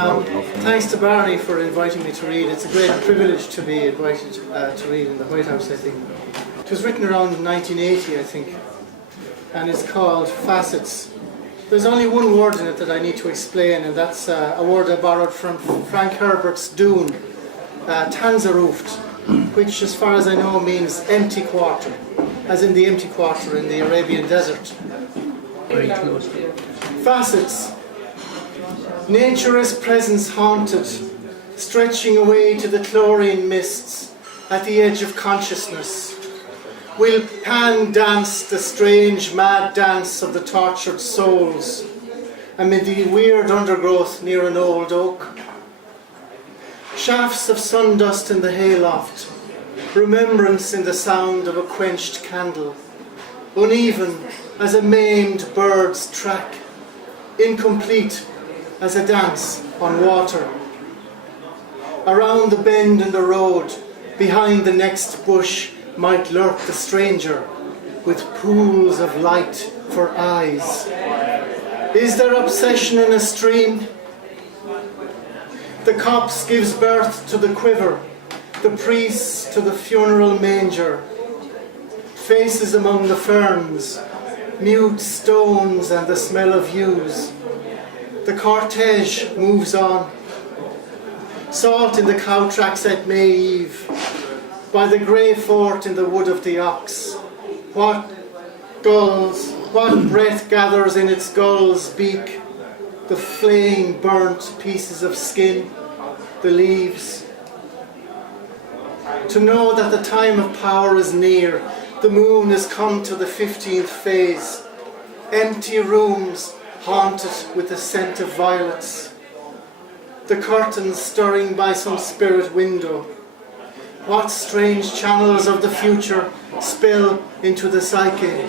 Thanks to Barney for inviting me to read. It's a great privilege to be invited to read in the White House, I think. It was written around 1980, I think, and it's called Facets. There's only one word in it that I need to explain, and that's a word I borrowed from Frank Herbert's Dune, Tanzaruft, which, as far as I know, means empty quarter, as in the empty quarter in the Arabian desert. Very close. Facets. Nature as presence haunted, stretching away to the chlorine mists at the edge of consciousness. Will Pan dance the strange mad dance of the tortured souls amid the weird undergrowth near an old oak? Shafts of sundust in the hayloft, remembrance in the sound of a quenched candle, uneven as a maimed bird's track, incomplete as a dance on water. Around the bend in the road, behind the next bush, might lurk the stranger, with pools of light for eyes. Is there obsession in a stream? The copse gives birth to the quiver, the priests to the funeral manger. Faces among the ferns, mute stones and the smell of yews. The cortege moves on. Salt in the cow tracks at May Eve, by the grey fort in the wood of the ox. What gulls, what breath gathers in its gull's beak? The flaying burnt pieces of skin, the leaves. To know that the time of power is near, the moon has come to the 15th phase. Empty rooms haunted with the scent of violets. The curtains stirring by some spirit window. What strange channels of the future spill into the psyche?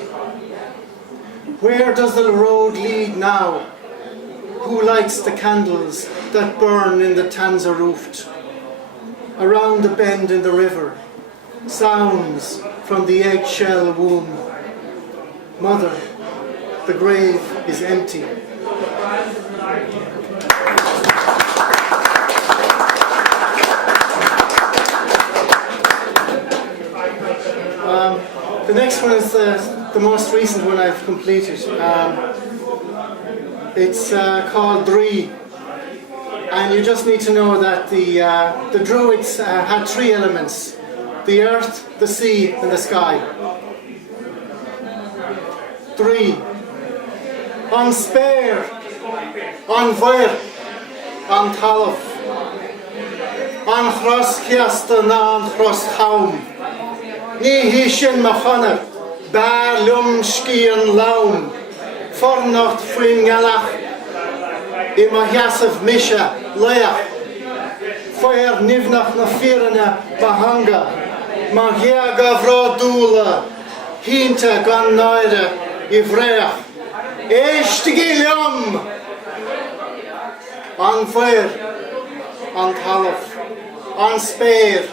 Where does the road lead now? Who lights the candles that burn in the Tanzaruft? Around the bend in the river, sounds from the eggshell womb. Mother, the grave is empty. The next one is the most recent one I've completed. It's called Draoi, and you just need to know that the Druids had three elements: the earth, the sea, and the sky. Draoi. An spare, an bhair, an talamh, an chros ciasta na an chros chaum. Ní hí sin mo chonar, bear lum scian laum, fornacht faoin ngealach, I mo heasamh mise leach, foir nimhnach na firanna bahanga, má heaga bhrá dúla, hínta gan náire I bhréach. Éistigi liom, an bhair, an talamh, an spéir,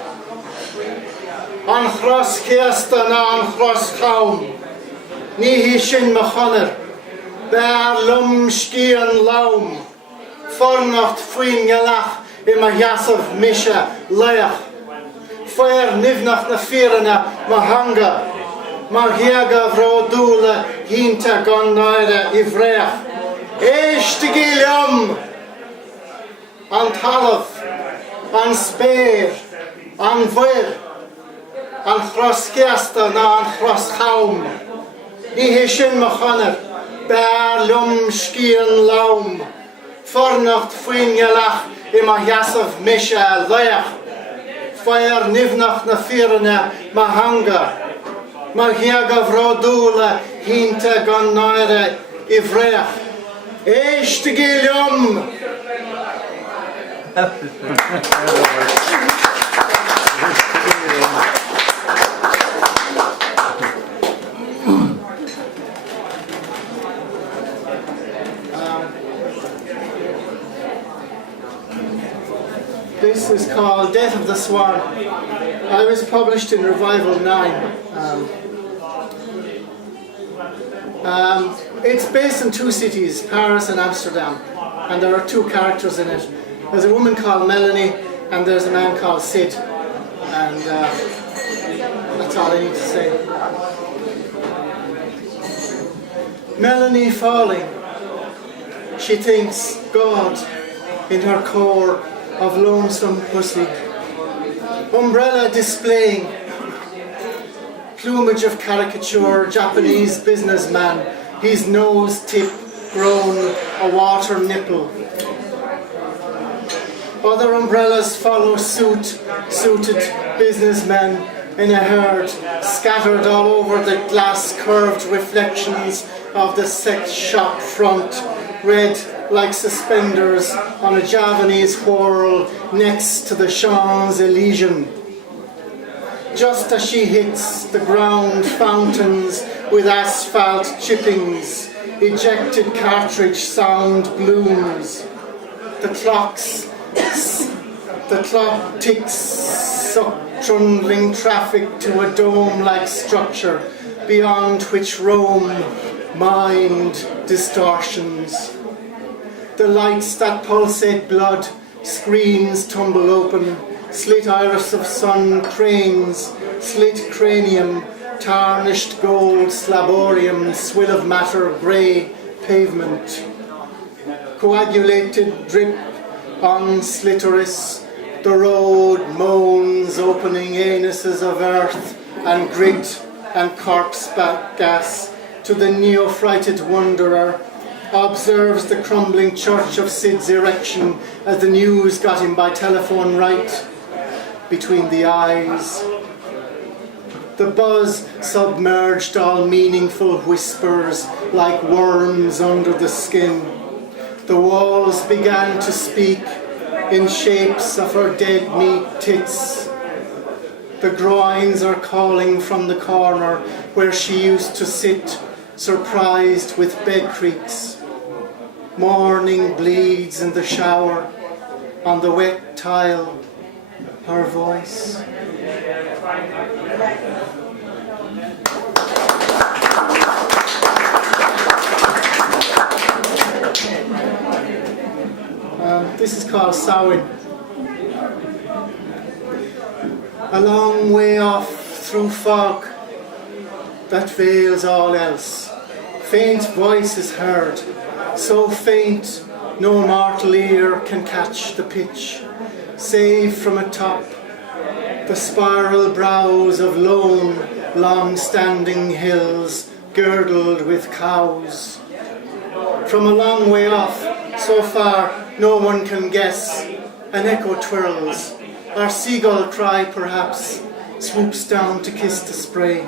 an chros ciasta na an chros chaum. Ní hí sin mo chonar, bear lum scian laum, fornacht faoin ngealach I mo heasamh mise leach, foir nimhnach na firanna mahanga, má heaga bhrá dúla hínta gan náire I bhréach. Éistigi liom, an talamh, an spéir, an bhair, an chros ciasta na an chros chaum. Ní hí sin mo chonar, bear lum scian laum, fornacht faoin ngealach I mo heasamh mise leach, foir nimhnach na firanna mahanga, má heaga bhrá dúla hínta gan náire I bhréach. Éistigi liom. This is called Death of the Swan. I was published in Revival 9. It's based in two cities, Paris and Amsterdam. and there are two characters in it. There's a woman called Melanie, and there's a man called Sid, and that's all I need to say. Melanie falling. She thinks God in her core of lonesome pussy. Umbrella displaying. Plumage of caricature, Japanese businessman. His nose tip grown a water nipple. Other umbrellas follow suit, suited businessmen in a herd, scattered all over the glass curved reflections of the sex shop front, red like suspenders on a Javanese whirl next to the Champs-Elysees. Just as she hits the ground fountains with asphalt chippings, ejected cartridge sound blooms. The clock ticks up, trundling traffic to a dome-like structure beyond which roam mind distortions. The lights that pulsate blood, screens tumble open, slit iris of sun cranes, slit cranium, tarnished gold slaborium, swill of matter grey pavement. Coagulated drip on slitoris, the road moans opening anuses of earth and grit and corpse gas to the neophyted wanderer, observes the crumbling church of Sid's erection as the news got him by telephone right between the eyes. The buzz submerged all meaningful whispers like worms under the skin. The walls began to speak in shapes of her dead meat tits. The groins are calling from the corner where she used to sit, surprised with bed creaks. Morning bleeds in the shower, on the wet tile, her voice. This is called Samhain. A long way off through fog that veils all else. Faint voice is heard, so faint no mortal ear can catch the pitch, save from atop the spiral brows of lone, long-standing hills girdled with cows. From a long way off, so far no one can guess, an echo twirls, our seagull cry perhaps, swoops down to kiss the spray,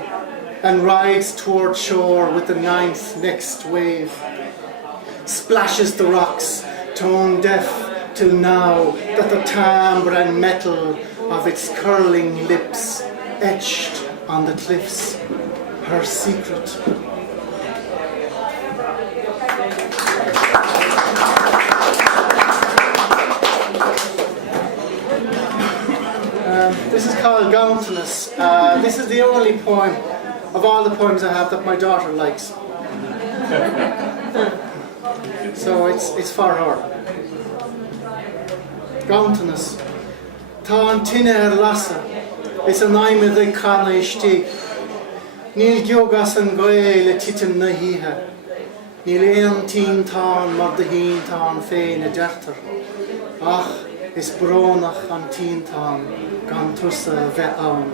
and rides toward shore with the ninth next wave. Splashes the rocks, tone deaf till now that the timbre and metal of its curling lips etched on the cliffs, her secret. This is called Ganntanas. This is the only poem of all the poems I have that my daughter likes. So it's for her. Ganntanas. Tá an tine lasa, is an aimime de cana istig. Níl giogas an goéile titim na hithe. Níl éon tín tán mar de hín tán féin a deartar. Ach, is brónach an tín tán gan tusa bheith ann.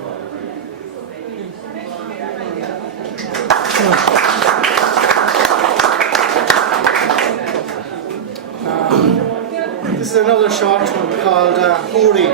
This is another short one called Houri.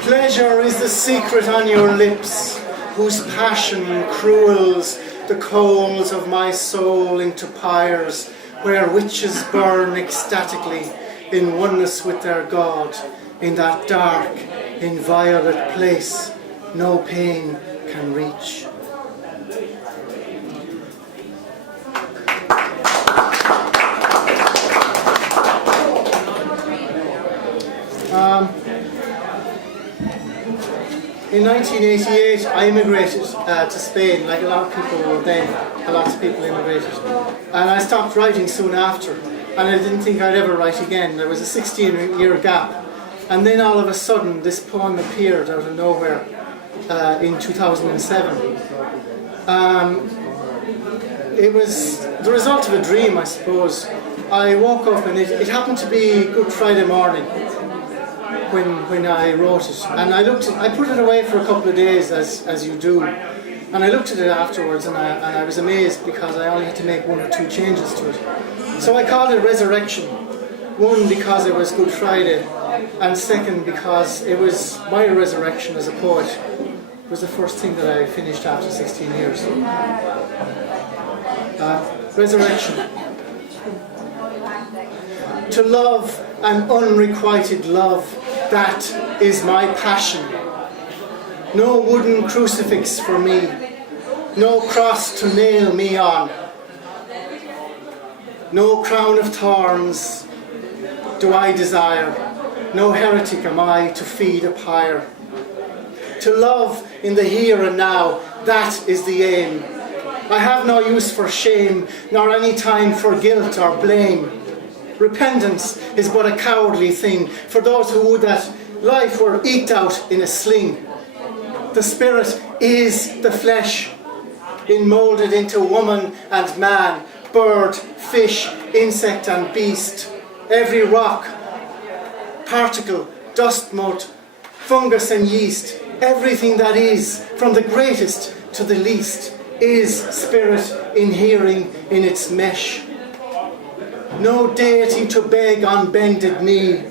Pleasure is the secret on your lips, whose passion cruels the coals of my soul into pyres, where witches burn ecstatically in oneness with their God, in that dark, inviolate place no pain can reach. In 1988, I immigrated to Spain, like a lot of people then. Lots of people immigrated. And I stopped writing soon after. And I didn't think I'd ever write again. There was a 16-year gap. And then all of a sudden, this poem appeared out of nowhere in 2007. It was the result of a dream, I suppose. I woke up and it happened to be Good Friday morning when I wrote it. And I put it away for a couple of days, as you do. And I looked at it afterwards and I was amazed because I only had to make 1 or 2 changes to it. So I called it Resurrection. 1, because it was Good Friday, and 2nd, because it was my resurrection as a poet. It was the first thing that I finished after 16 years. Resurrection. To love an unrequited love, that is my passion. No wooden crucifix for me, no cross to nail me on. No crown of thorns do I desire, no heretic am I to feed a pyre. To love in the here and now, that is the aim. I have no use for shame, nor any time for guilt or blame. Repentance is but a cowardly thing for those who would that life were eked out in a sling. The spirit is the flesh, enmoulded into woman and man, bird, fish, insect and beast. Every rock, particle, dust mote, fungus and yeast, everything that is, from the greatest to the least, is spirit inhering in its mesh. No deity to beg on bended knee,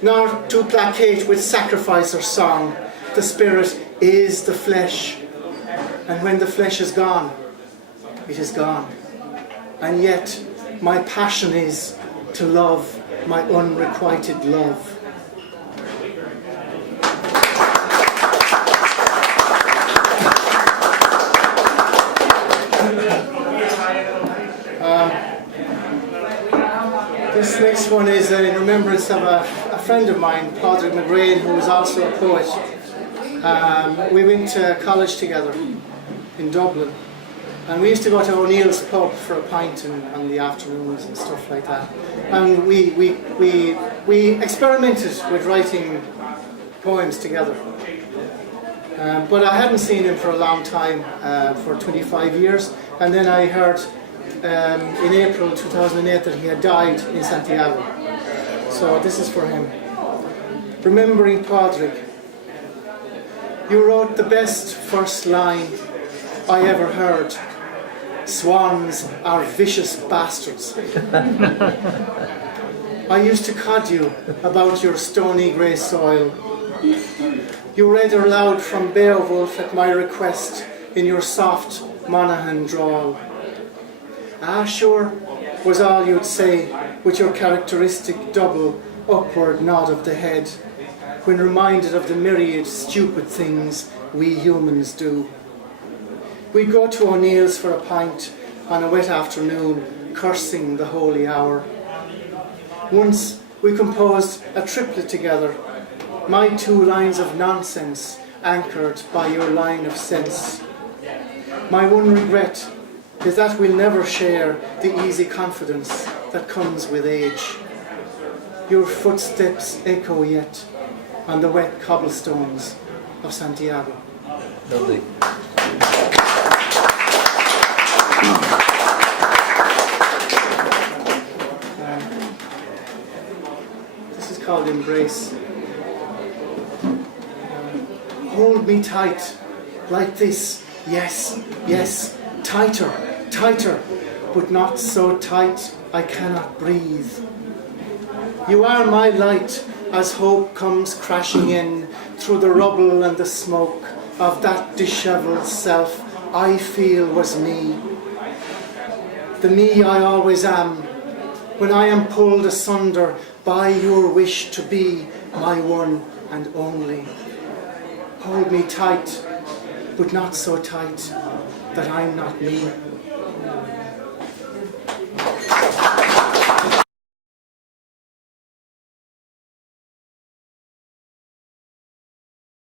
nor to placate with sacrifice or song. The spirit is the flesh, and when the flesh is gone, it is gone. And yet my passion is to love my unrequited love. This next one is in remembrance of a friend of mine, Padraig, who was also a poet. We went to college together in Dublin, and we used to go to O'Neill's pub for a pint on the afternoons and stuff like that. And we experimented with writing poems together. But I hadn't seen him for a long time, for 25 years, and then I heard in April 2008 that he had died in Santiago. So this is for him. Remembering Padraig. You wrote the best first line I ever heard. Swans are vicious bastards. I used to cod you about your stony grey soil. You read aloud from Beowulf at my request in your soft Monaghan drawl. Ah, sure, was all you'd say with your characteristic double upward nod of the head when reminded of the myriad stupid things we humans do. We'd go to O'Neill's for a pint on a wet afternoon, cursing the holy hour. Once we composed a triplet together, my 2 lines of nonsense anchored by your line of sense. My one regret is that we'll never share the easy confidence that comes with age. Your footsteps echo yet on the wet cobblestones of Santiago. Lovely. This is called Embrace. Hold me tight, like this, yes, yes, tighter, tighter, but not so tight I cannot breathe. You are my light as hope comes crashing in through the rubble and the smoke of that dishevelled self I feel was me. The me I always am, when I am pulled asunder by your wish to be my one and only. Hold me tight, but not so tight that I'm not me.